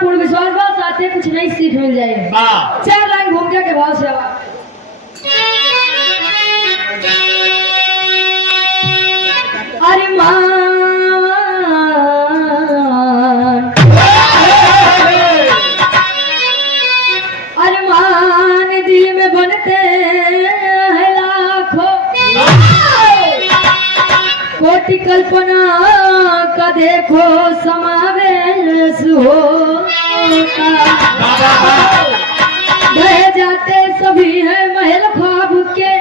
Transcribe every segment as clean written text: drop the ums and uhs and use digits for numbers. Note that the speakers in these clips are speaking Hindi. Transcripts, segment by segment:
पूर्ण विश्वास बस आते कुछ नई सीख मिल जाएगी। 4 लाइन घूमने के भाव से अरमान अरमान दिल में बनते हैं लाखों, कोटि कल्पना का देखो समावेश होता, ढह जाते सभी हैं महल ख्वाब के,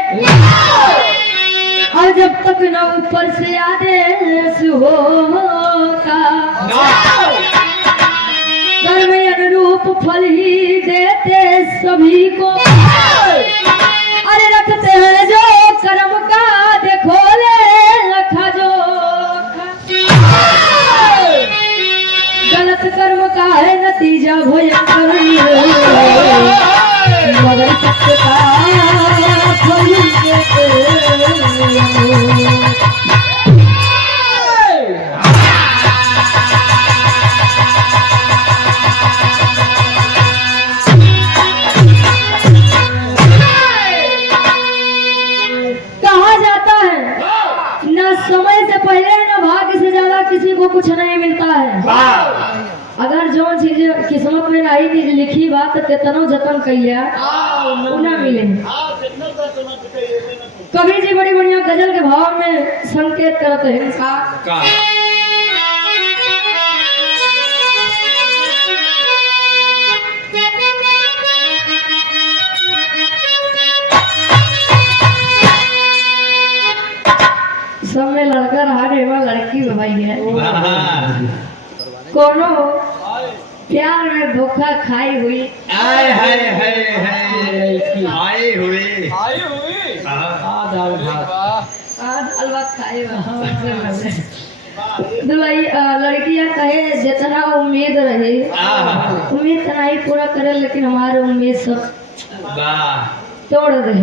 और जब तक न ऊपर से आदेश होता, कर्म अनुरूप फल ही देते सभी को, अरे रखते हैं जो कर्म का देखो ले रखा जो, गलत कर्म का है नतीजा भयंकर, मगर सत्य का फल देते। समय से पहले ना भाग्य से ज्यादा किसी को कुछ नहीं मिलता है। अगर जो चीज किस्मत में नहीं चीज लिखी बात तो कितनों जतन कैया ना मिले। कवि जी बड़ी बढ़िया गजल के भाव में संकेत करते हैं का सब में लड़का रहा रेवा लड़की भाई है, कोनो प्यार में धोखा खाई हुई, आए हाय हाय हाय हुए दाल भात खाई भाई। लड़कियां कहे जितना उम्मीद रहे उम्मीद तना ही पूरा करे, लेकिन हमारे उम्मीद सब तोड़ दे।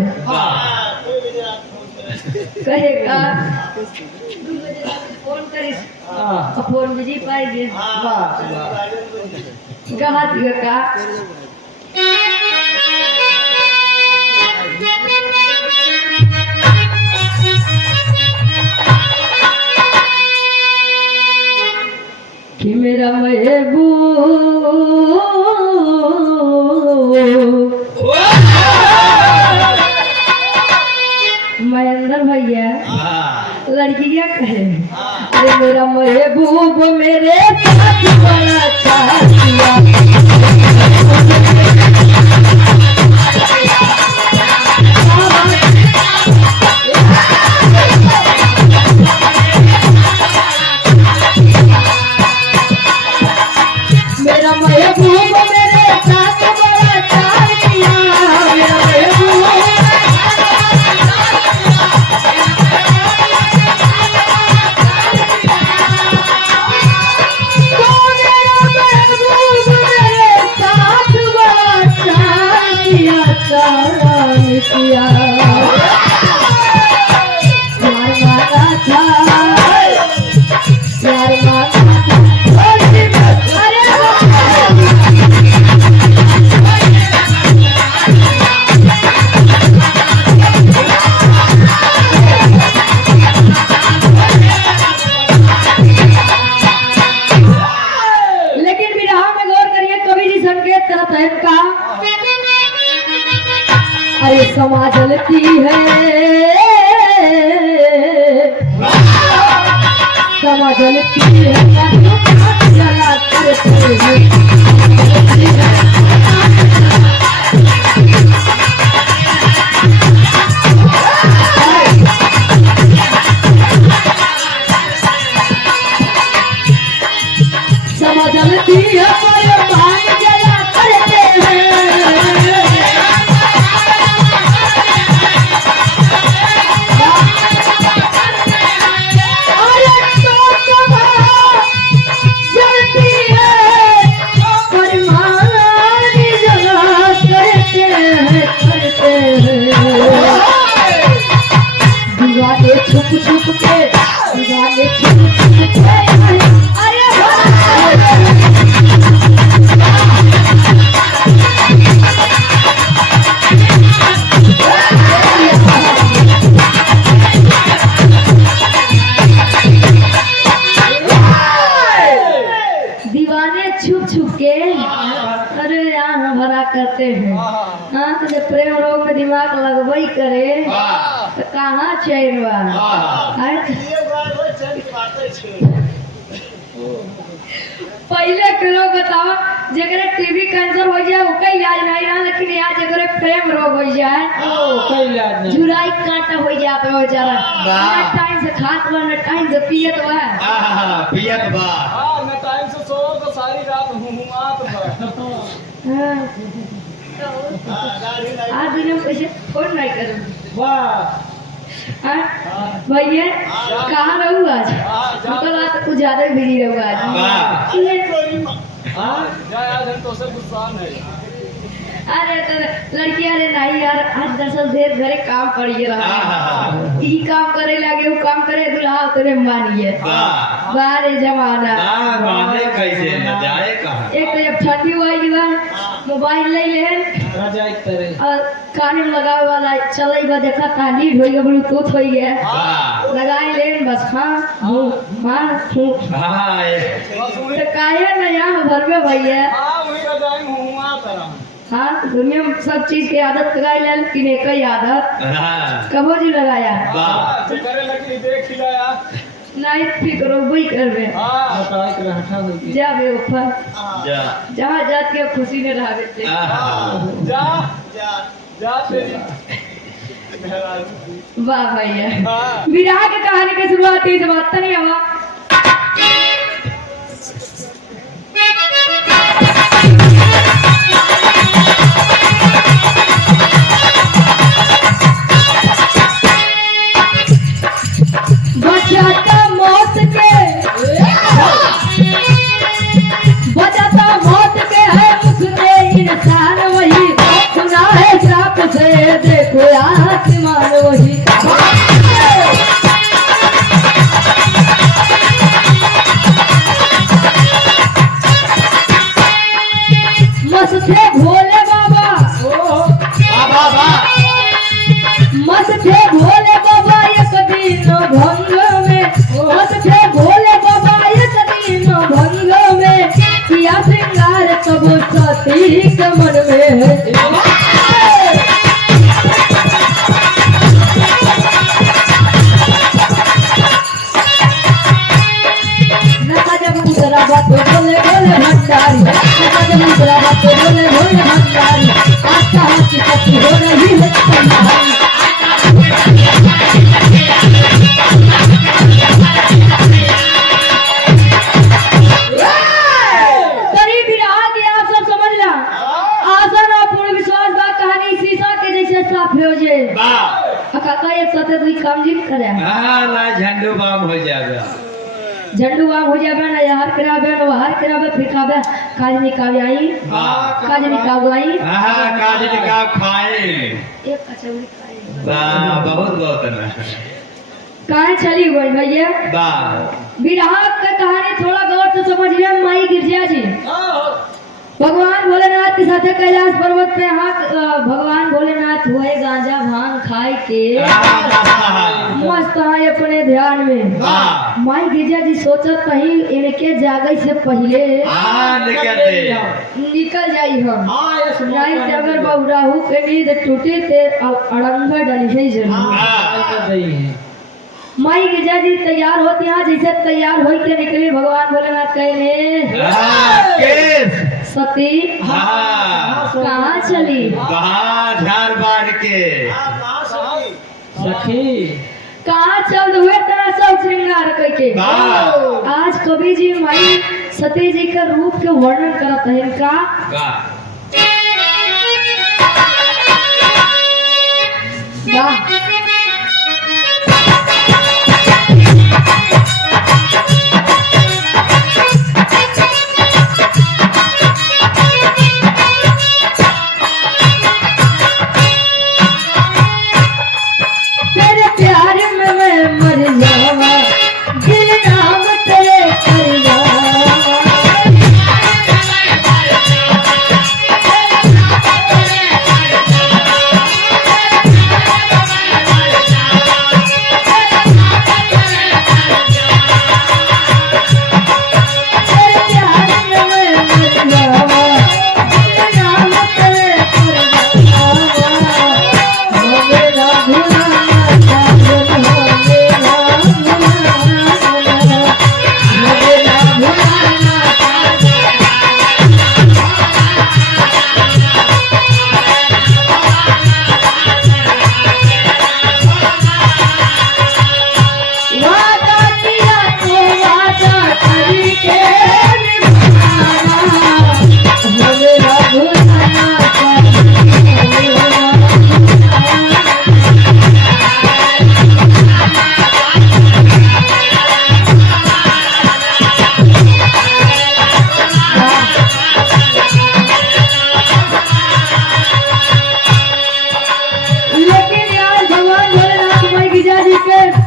कहेगा फोन करिस फोन बिजी पाएगी कहा का कि मेरा महबूब महेंद्र भैया लड़की क्या कहे, अरे मेरा महबूब मेरे साथ बड़ा चाचिया, मेरा महबूब मेरे साथ बड़ा चाचिया, मेरा महबूब किया प्यार माना था, प्यार माना लेकिन विरह में गौर करिए कवि जी संकेत करते हैं का, अरे समा जलती है समा जलती है जला करते हैं, समा जलती है जला करते हैं, जलती है हाँ तो जब प्रेम रोग में दिमाग लगबई करे तो कहाँ चैन बा। पहले के लोग बताओ जगरे टीबी कैंसर हो जाए ओका इलाज नहीं रहा, लेकिन यहाँ जगरे प्रेम रोग हो जाए जुराई कांटा हो जाए पे बेचारा ना टाइम से खात बा ना टाइम से पियत बा। पियत बा ना टाइम से सो तो सारी रात हुमात बा। आज दिन कैसे फोन नहीं करूँ वाह भैया कहाँ रहूँ आज, मतलब आज कुछ ज्यादा ही बिजी रहूँ आज। आज हम तो सब गुस्सान है। अरे तो लड़की अरे नहीं यार आज दरअसल देर घरे काम पड़ी रहा, ई काम करे लगे वो काम करे दुल्हा तेरे मानिए बारे जमाना माने कैसे न जाए कहाँ। एक तो जब ठंडी हुई बा मोबाइल ले ले और कान में लगावे वाला चले बा देखा लीड हो गया ब्लूटूथ हो गया लगाए ले बस हाँ तो काहे न यहाँ भर में भैया। हाँ दुनिया में सब चीज की आदत लगाई ले, लेकिन एक ही आदत कबो जी लगाया नहीं फिक्र वही करबे जाबे ऊपर जहाँ जाती है खुशी में रहे वाह भैया। विराह की कहानी की शुरुआत इस बात नहीं हुआ। बचाता मौत के है मुझसे इंसान वही सुना है श्राप से देखो आसमान वही। मस्त थे भोले बाबा मस्त थे भोले बाबा एक दिन भंग में मस्त थे भोले बाबा एक दिन भंग में किया श्रृंगार कब सती के मन में। नका जब मुद्रा बात बोले बोले भंडारी नका जब मुद्रा बात बोले बोले भंडारी आस्था की शक्ति हो रही है तुम्हारी। करीब विराह की आप सब समझ ला आसन और पूर्ण विश्वास बा कहानी शीशा के जैसे साफ हो जे अकाका एक साथे दुई काम जी करे ना झंडू बाम हो जाएगा झंडू बाम हो जाबे ना यार कराबे ना बाहर कराबे फिकाबे काज निकाल आई काज निकाल आई काज निकाल खाए एक कचौड़ी खाए बहुत बहुत ना कहानी चली गई भैया। विराह का कहानी थोड़ा गौर से समझिए। माई गिरजा जी भगवान भोलेनाथ के साथ कैलाश पर्वत पे हाथ भगवान भोलेनाथ हुए गांजा भांग खाए के मस्त है अपने ध्यान में। माई गिरजा जी सोचत कहीं इनके जागे से पहले निकल जाई हम नहीं अगर बहुराहू के नींद टूटे थे अड़ंगा डली है जरूर। माई गिरजा जी तैयार होती हैं जैसे तैयार हो के निकले भगवान भोलेनाथ कहने सती कहाँ चली ध्यान बांध के सखी कहाँ चल हुए तरह सब श्रृंगार करके। आज कवि जी माई सती जी के रूप के वर्णन करत है इनका तेरे प्यार में मैं मर जावा दिल नाम तेरे कर जावा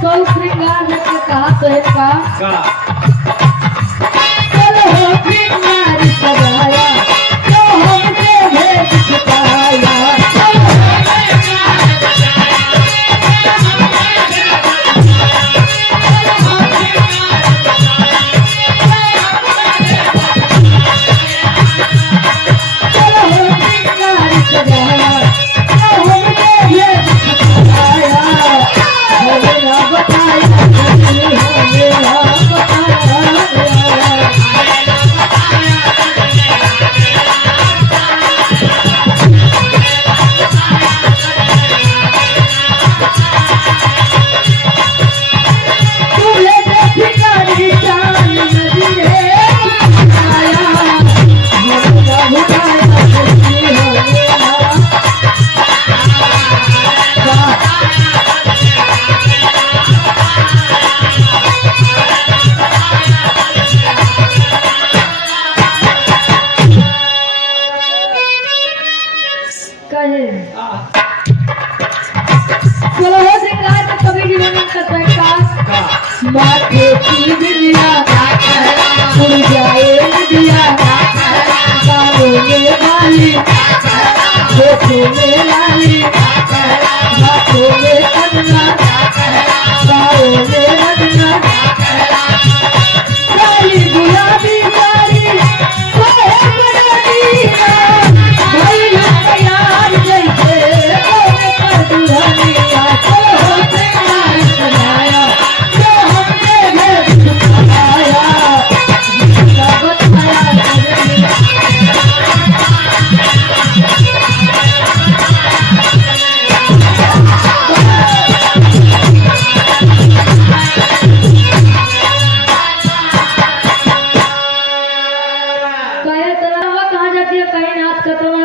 सौ श्रृंगार जब कहा तो एक का का चलो श्रृंगार सजाया तो हमसे भेद छुपाया माथे की बिल्लिया उड़ जाए नदिया कानों में बाली होठों में लाली हाथों में कंगना पाँव में रंगना काली गुलाबी साड़ी सोहे बदनीना भई तैयार जैसे कोने पर दुल्हनिया चलो तैयार सजाया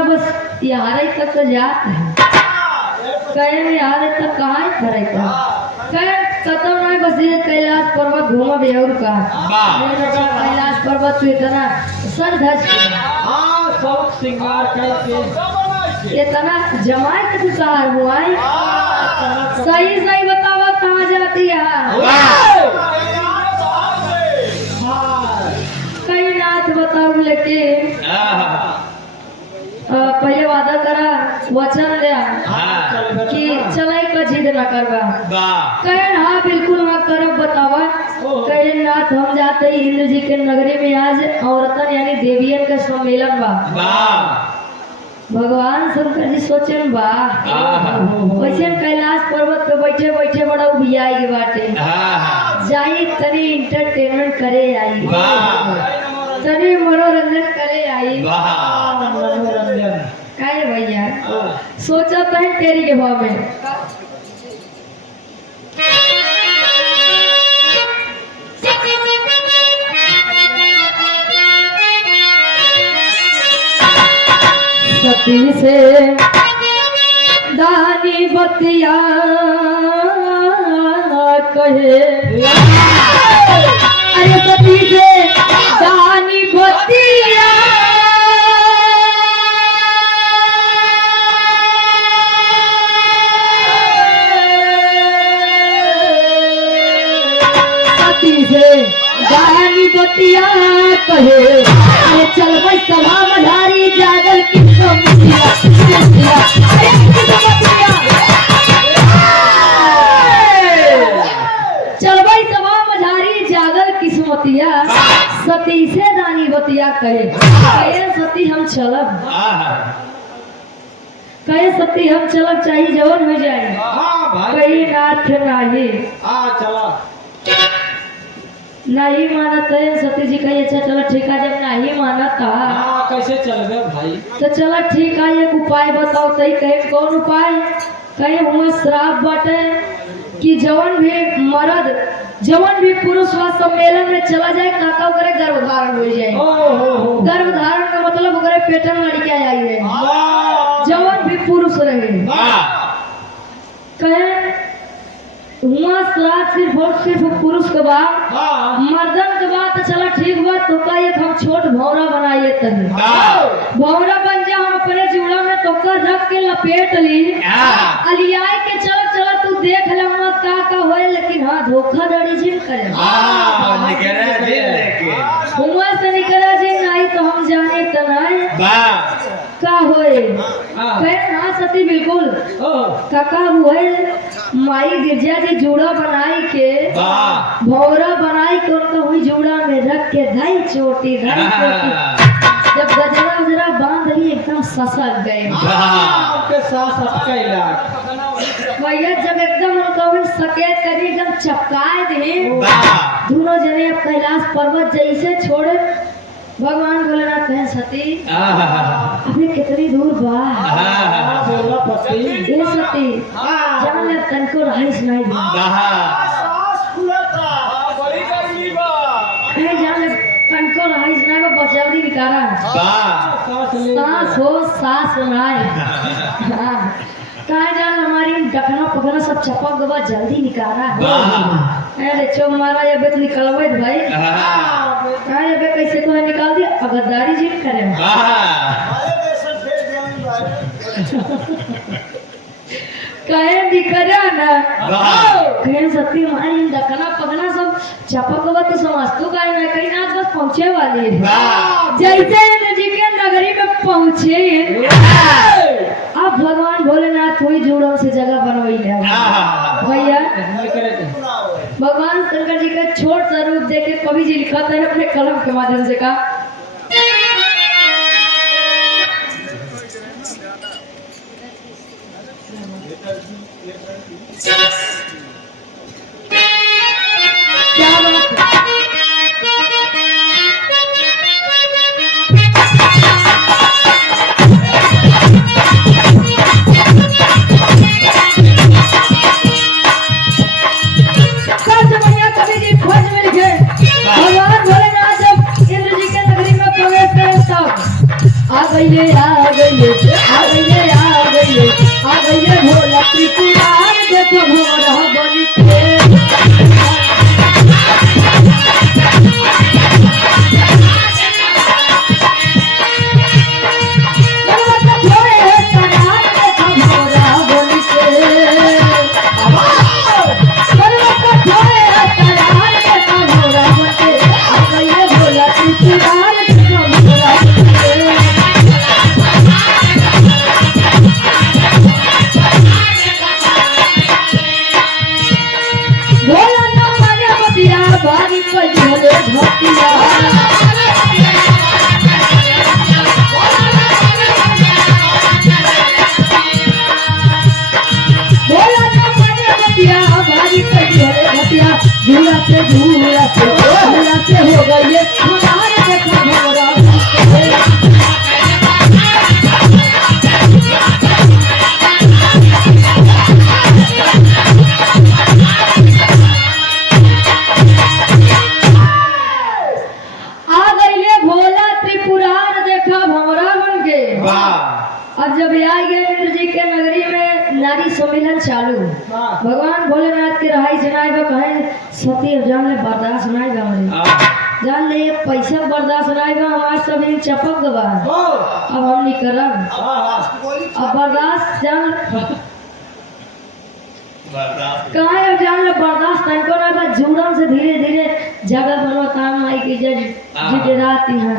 तक तो जात है कहे में यार तक कहाँ खड़े का कहे खत्म नहीं बस ये कैलाश पर्वत घूमा बेहूर का कैलाश पर्वत तो इतना सर धज हाँ सब श्रृंगार करके इतना जमाए के तू कार हुआ है सही सही बतावा कहाँ जाती है कई नाथ बताओ लेकिन पहले वादा करा वचन दिया कि चलाई का जिद न करवा कहे हाँ बिल्कुल ना करब बतावा कहे नाथ हम जाते ही इंद्र जी के नगरी में आज औरतन यानी देवियन का सम्मेलन बा भगवान शंकर जी सोचन बा वैसे कैलाश पर्वत पे बैठे बैठे बड़ा उबियाई के बाटे जाई तनी इंटरटेनमेंट करे आई तनी मनोरंजन करे आई काहे भैया सोचा तो है तेरी के भाव में सती से दानी बतिया कहे अरे सती से दानी बतिया दानी बतिया कहे अरे चल भाई सभा मधारी जागल की चल भाई सभा मधारी जागल किस्मतिया सती से दानी बतिया कहे सती हम चलब कहे सती हम चलब चाहिए जवन हो जाए कहीं नाथ नाही चला नहीं मानत है सती जी कही अच्छा चलो ठीक है जब नहीं मानता कैसे चल गए भाई तो चलो ठीक है एक उपाय बताओ सही कहे कौन उपाय कहे हमें श्राप बाटे कि जवन भी मर्द जवन भी पुरुष वा सम्मेलन में चला जाए काका ओकरे गर्भधारण हो जाए गर्भधारण का मतलब ओकरे पेटन लड़कियां आई है जवन भी पुरुष रहे कहे हुआ श्राप सिर्फ और सिर्फ पुरुष के बाद मर्दन के बाद तो चला ठीक बात तो का एक हम छोट भौरा बनाइए तभी भौरा बन जा हम अपने जुड़ा में तो कर रख के लपेट ली अलियाई के चल चला तू देख लेना का होए, लेकिन हाँ धोखाधड़ी जिन करे निकला दिल लेके हुआ से निकला जिन नहीं तो हम जाने तो नहीं का होए। कहे हाँ सती बिल्कुल काका हुए माई गिरजा जी जूड़ा बनाई के भौरा बनाई के उनका हुई जूड़ा में रख के धई चोटी जब गजरा उजरा बांध ली एकदम ससक गए भैया। जब एकदम उनका हुई सकेत करी एकदम चपकाए दे दोनों जने अब कैलाश पर्वत जैसे छोड़े भगवान भोलेनाथ कहे सती अभी कितनी दूर बा ये सती जान ले तनको रहीस नहीं कहे जान ले तनको रहीस नहीं वो बचावनी निकारा सांस हो सांस सुनाए कहे जान हमारी डकना पकना सब चपक गवा जल्दी निकारा अरे चो मारा ये बेत निकलवे भाई ये बे कैसे तो निकाल दिया अगरदारी जी करे कहे दिखरा ना कहे सती मारी डकना पकना सब चपक गवा तो समझतो का ना कहीं ना बस पहुंचे वाली जैसे जी के नगरी में पहुंचे अब भगवान भोलेनाथ हुई जूड़ों से जगह बनवाई है भैया। भगवान शंकर जी का छोट सा रूप देखे कवि जी लिखा था अपने कलम के माध्यम से का क्या बात भोला त्रिपुरार देखो भोरा बनी हो गई अब जब आ गए इंद्र जी के नगरी में नारी सम्मेलन चालू भगवान भोलेनाथ के रहाई सुनाई बा कहे सती अब जान ले बर्दाश्त नहीं बा हमारे जान ले ये पैसा बर्दाश्त नहीं बा हमारे सब इन चपक गवा अब हम नहीं करब अब बर्दाश्त जान कहा अब जान ले बर्दाश्त तनको ना बा जुड़न से धीरे धीरे जगह बनवता माई की जिगराती है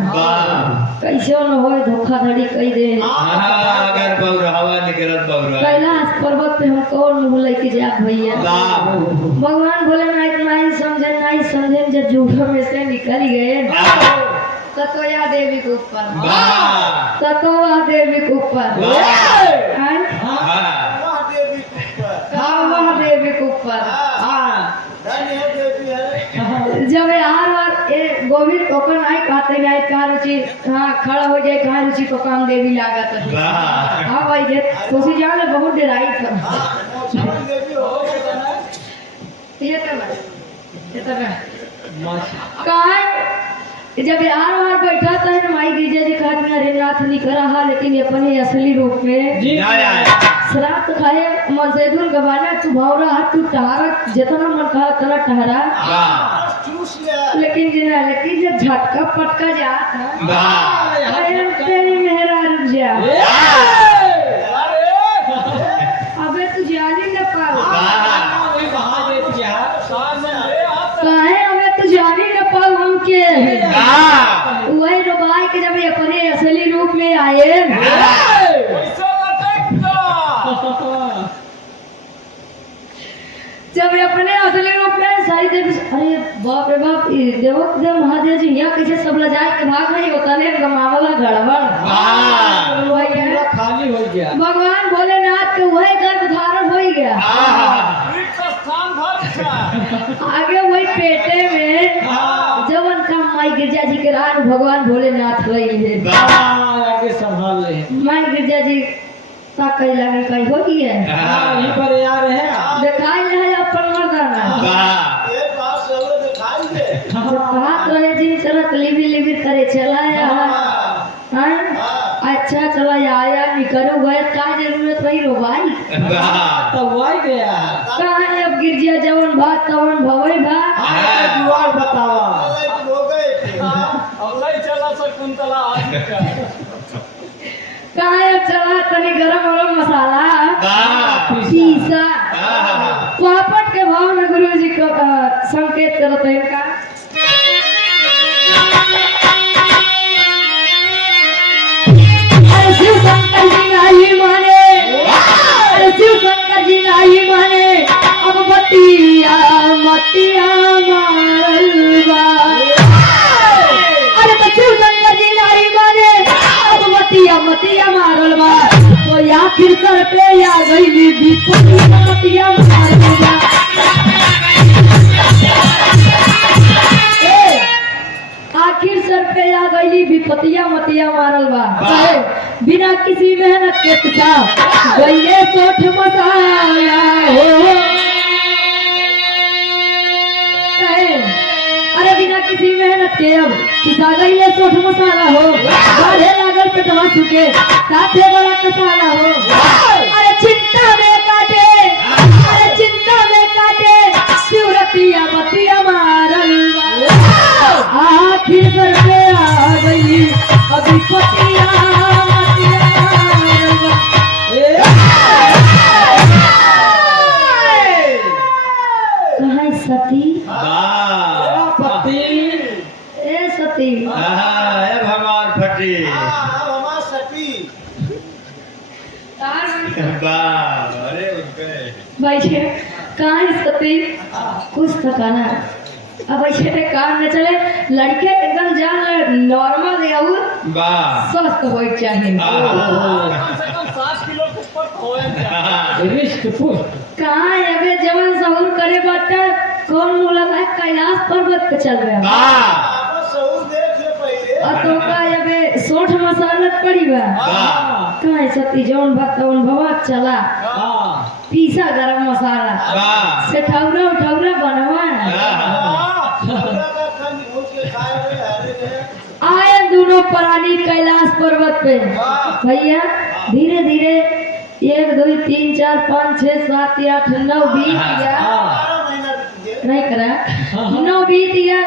कैसे न होए धोखाधड़ी कई दे अगर बौरहवा निकलत बौरहवा कैलाश पर्वत पे हम कौन भूले के जा भैया भगवान भोलेनाथ नहीं समझे जब जूठों में से निकल गए ततोया देवी के ऊपर ततोया देवी के ऊपर देवी के ऊपर जब गोविंद ओकर नहीं कहते जाए कहाँ रुचि हाँ खड़ा हो जाए कहाँ रुचि को काम देवी लागत है हाँ भाई ये कोसी जान ले बहुत डराई था ये तो कहाँ जब यार वार बैठा था ना माई गिरजा जी कहती हैं अरे नाथ नहीं कर रहा लेकिन ये अपने असली रूप में श्राद्ध खाए मजेदुल गवाना तू भावरा हाथ तू टहरा जितना मन खा तला टहरा लेकिन जब झटका पटका जा तेरी मेहरा रुक जा अबे तू जानी न पाओ सारी देवी, अरे बाप रे बाप, ये देवो देव महादेव जी यहाँ कैसे सब लजाए के भाग नहीं होता ने मामला गड़बड़। पूरा खाली हो गया। भगवान भोलेनाथ के वही गर्भ धारण हो गया, रिक्त स्थान भर गया। आगे वही पेटे में जवन का माई गिरजा जी के रान भगवान भोलेनाथ हुई है। आगे संभाल ले। माई गिरजा जी ताकई लगे कहीं हो गई है, यहीं पर आ रहे हैं। दिखाई है अपन मर्दाना बात रहे जी चलत लिबी करे चलाया है। अच्छा चला आया निकलो गए का जरूरत रही रो भाई तो वही गया। कहाँ अब गिरजिया जवन बात तवन भवई भा जुआर बतावा। अल्लाह चला शकुंतला आज का। कहाँ अब चला तनी गरम गरम मसाला पीसा पापड़ के भाव में गुरु जी को संकेत करते हैं का शिव शंकर जी नहीं माने, शिव शंकर जी नहीं माने, अब बतिया मतिया मारलवा। अरे शिव शंकर जी नहीं माने, अब मतिया मतिया मारलवा। तो आखिर सर पे आ गई विपत्तिया मतिया मारलवा। आखिर सर पे आ गई विपत्तिया मतिया मारल बा। बिना किसी मेहनत के पिता गईले सोठ मसाला हो। अरे बिना किसी मेहनत के अब पिता गईले सोठ मसाला हो। बाढ़े लागल पेटवा चुके साथे बड़ा कसाला हो। अरे चिंता में काटे, अरे चिंता में काटे शिवरतिया मतिया मारल बा। आखिर सर पे आ गई अभी पतिया मतिया कहाँ सती पति ए सती भगवान फटी अरे भाई कहाँ सती कुछ थकाना अब ऐसे काम न चले। लड़के एकदम जान नॉर्मल या स्वस्थ हो चाहिए। कम से कम 7 किलो के ऊपर होए रिस्ट पुष्ट। कहाँ अबे जवन सहूर करे बाटा कौन बोला है कैलाश पर्वत पे चल रहा है और तो का अबे सोठ मसालत पड़ी बा। कहाँ सती जवन भक्तवन भवा चला पीसा गरम मसाला से ठौरा उठौरा बनवा आए दोनों प्राणी कैलाश पर्वत पे। भैया धीरे धीरे 1 2 3 4 5 6 7 8 9 20 नहीं करा 9 बीत गया।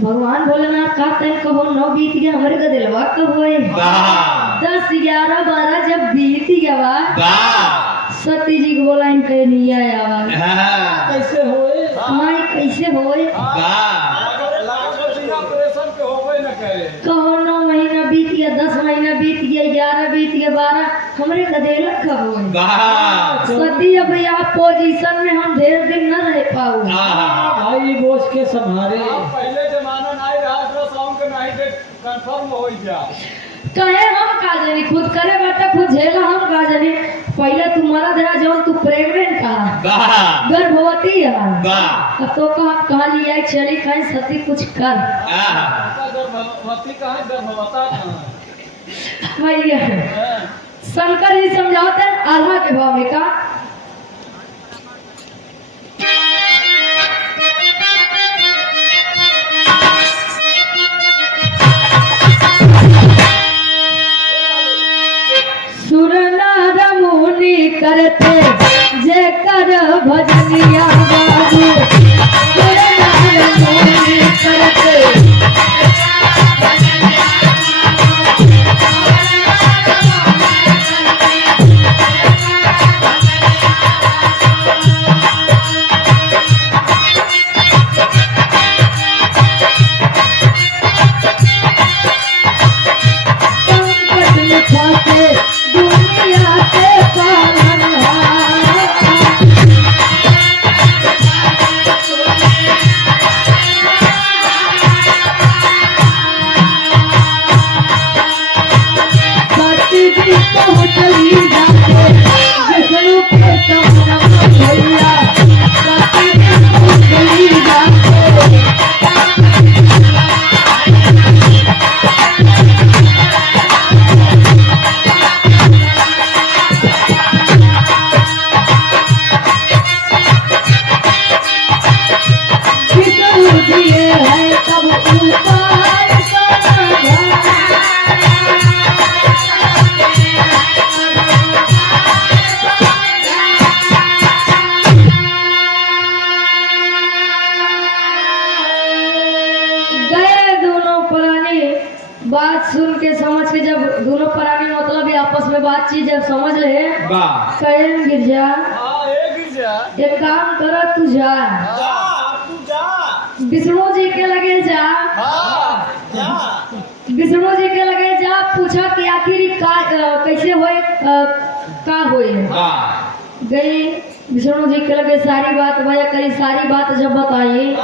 भगवान भोलेनाथ का तन कहो 9 बीत गया हमारे का दिलवा कब होए 10 11 12 जब बीत गया सती जी को बोला इनके नहीं आया आवाज कैसे होए माई कैसे होए ऑपरेशन पे होवे न करे। कहो 9 महीना बीत गया 10 महीना बीत गया 11 बीत गया 12 हमरे गदेला कब होए सती अब आप पोजीशन में हम ढेर दिन न रह पाऊ। भाई बोझ के संभाले पहले जमाना नहीं रहा अल्ट्रासाउंड के नहीं डेट कंफर्म हो जा कहे हम का जानी खुद करे बेटा खुद झेला हम का जानी। पहले तुम्हारा दया जब तू प्रेग्नेंट था गर्भवती है अब तो कहा लिया चली कहीं सती कुछ कर गर्भवती कहाँ गर्भवता कहाँ भैया शंकर जी समझाते आल्हा के भाव में का करते जे कर भजनिया बाबू करते दुनिया के पालन अब समझ ले। वाह कहे गिरजा हाँ एक गिरजा एक काम कर, तू जा तू जा विष्णु जी के लगे जा, हाँ जा विष्णु जी के लगे जा, पूछा कि आखिर कैसे होए का होए। वाह गई विष्णु जी के लगे सारी बात भैया करी, सारी बात जब बताई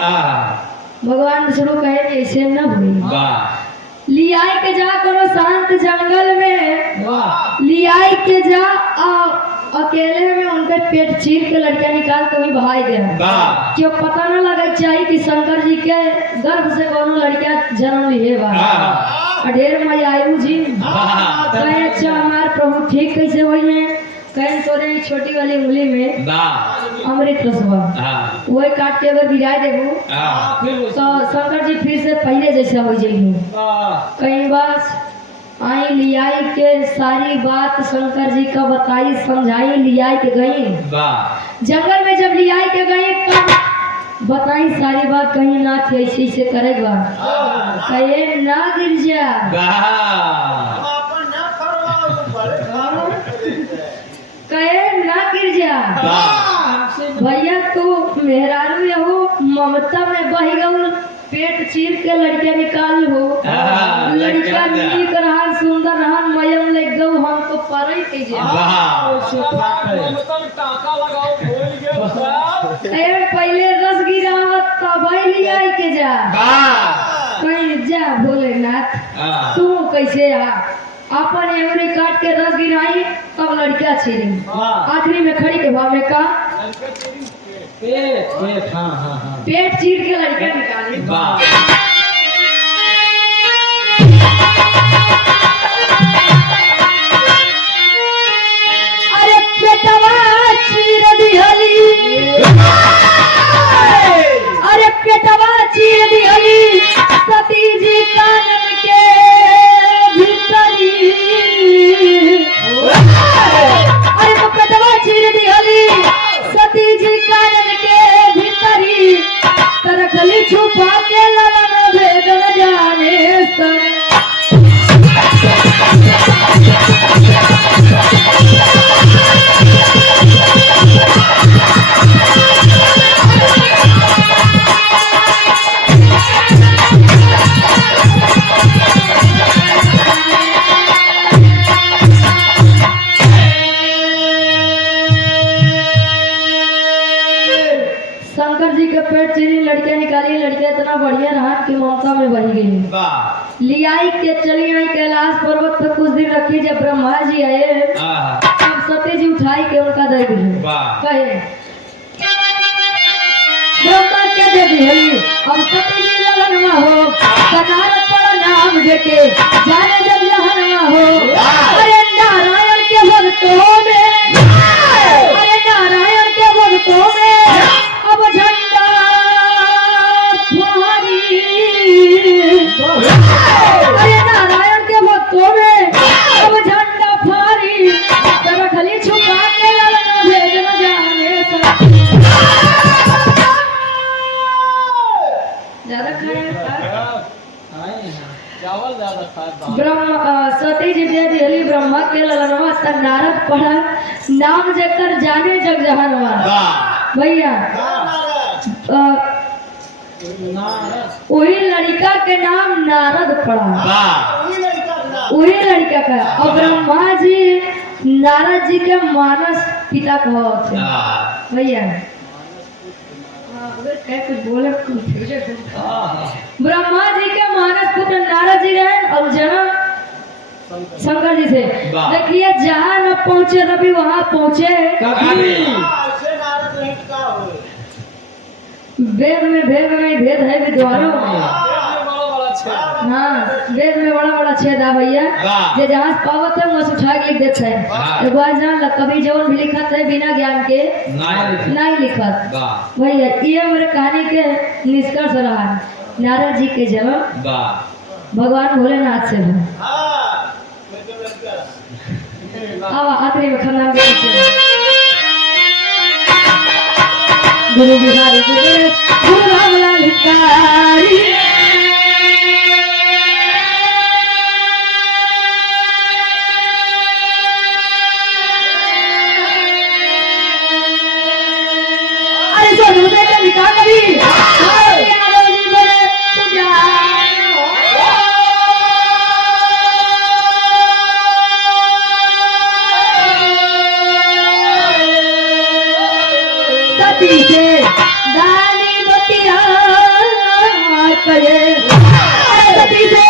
भगवान विष्णु कहे ऐसे न हुई, वाह लियाई के जा करो शांत जंगल में, वाह लियाई के जा अकेले में उनके पेट चीर के लड़कियां निकाल के वही बहाई दे। वाह क्यों पता न लगे चाहिए कि शंकर जी के गर्भ से कोनो लड़कियां जन्म लिए बा। ढेर मजा आयु जी कहे अच्छा हमारे प्रभु ठीक कैसे हुई है। कहे तोरे छोटी वाली उंगली में वाह अमृत रसवा वही काट के अगर गिराए देबू तो शंकर जी फिर से पहले जैसा हो जाएगी। कहीं बस आई लियाई के सारी बात शंकर जी का बताई समझाई, लियाई के गई जंगल में, जब लियाई के गई तब बताई सारी बात, कहीं ना थी ऐसे से करेगा कहे ना गिर जा, कहे ना गिर जा भैया तू मेहरारू यहो ममता में बह गऊ, पेट चीर के लड़कियां निकाल हो, लड़कियां नीक रहन सुंदर रहन मयम लग गऊ, हमको परई के जा पहले रस गिरावत तब लियाई के जा। कहीं जा भोलेनाथ तू कैसे आ अपन एवरी काट के रस गिराई तब लड़कियां छीनी, आखिरी में खड़ी के भाव में का पेट चीर के लड़कियां निकाली। अरे पेटवा चीर दिहली, अरे पेटवा चीर दिहली सती जी कानन के भीतरी, अरे तो पेटवा चीर दिहली सती जी कानन के भीतरी, तरखली छुपा के ललन भेद न जाने सर। शंकर जी के पेट चीरी लड़कियां निकाली, लड़कियां इतना बढ़िया रहा कि ममता में बह गई। लियाई के चली आई कैलाश पर्वत पर कुछ दिन रखी, जब ब्रह्मा जी आए तब सती जी उठाई के उनका दे दी। कहे ब्रह्मा के दे दी अब सती जी ललनवा हो, कनार पर नाम जेके जाने जब जहनवा हो। अरे नारायण के भक्तों में, अरे नारायण के भक्तों में अब झंडा फुहारी, अरे नारायण के भक्तों में अब झंडा फुहारी, तरखली छुपा के ललन भेद न जाने सब। ज्यादा चावल ज्यादा खाए ब्रह्मा सती जी दे दिहली ब्रह्मा के ललनवा त नारद पढ़ा नाम जेकर जाने जग जहानवा। भैया वही लड़का के नाम नारद पड़ा, वही लड़का का। और ब्रह्मा जी नारद जी के मानस पिता कहते भैया ब्रह्मा जी के मानस पुत्र नारद जी रहे और जन्म शंकर जी से। देखिए जहाँ न पहुँचे रवि वहाँ पहुँचे। वेद में भेद नहीं, भेद है विद्वानों में। हाँ वेद में बड़ा बड़ा छेद है भैया, जे जहाँ पावत है वहाँ से उठा के लिख देते हैं। एक बार जान कभी जवन भी लिखत है बिना ज्ञान के नहीं लिखत भैया। ये हमारे कहानी के निष्कर्ष रहा है। नारद जी के जन्म भगवान भोलेनाथ से है। अब आखिरी में खानदान के गुरु बिहारी गुरु रामलाल भिखारी। सती से दानी बतिया कहे सती से